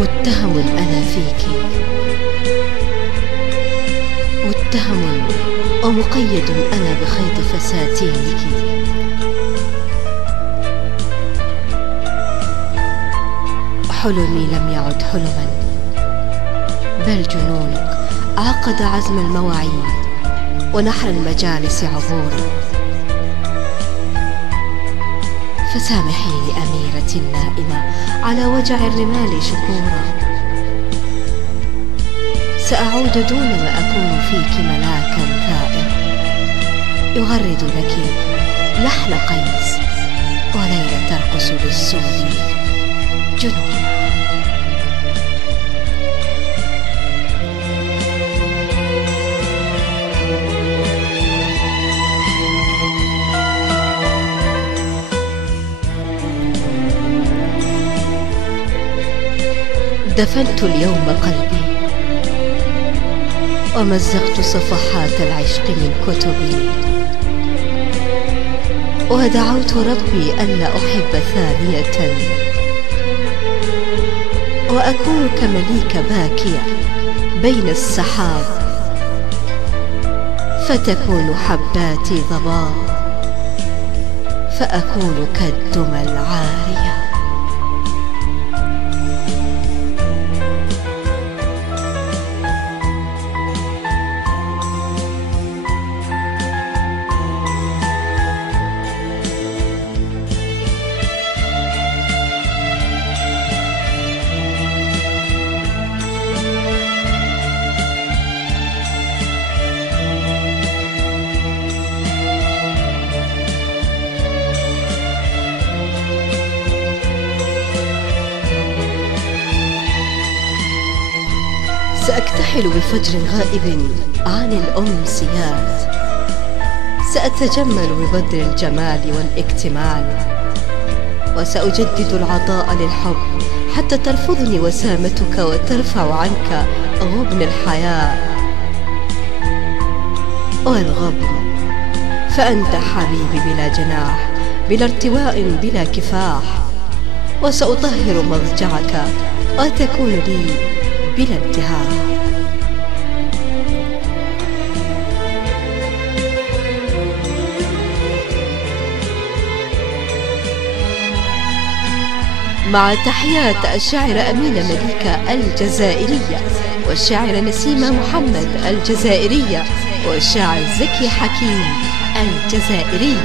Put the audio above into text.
متهم أنا فيك، متهم ومقيد أنا بخيط فساتينك. حلمي لم يعد حلما بل جنونك عقد عزم المواعيد ونحر المجالس عبورا. فسامحيني أميرتي النائمة على وجع الرمال شكورا. سأعود دونما أكون فيك ملاكا ثائر يغرد لك لحن قيس وليلة ترقص للسود جنونا. دفنت اليوم قلبي ومزقت صفحات العشق من كتبي، ودعوت ربي ألا أحب ثانية وأكون كمليك باكية بين السحاب، فتكون حباتي ضباب فأكون كالدمى العارية. سأكتحل بفجر غائب عن الأمسيات، سأتجمل ببدر الجمال والاكتمال، وسأجدد العطاء للحب حتى ترفضني وسامتك وترفع عنك غبن الحياة والغبن. فأنت حبيبي بلا جناح بلا ارتواء بلا كفاح، وسأطهر مضجعك وتكون لي بلا انتهاء. مع تحيات الشاعرة أمينة مليكة الجزائرية، والشاعرة نسيمة محمد الجزائرية، والشاعر زكي حكيم الجزائري.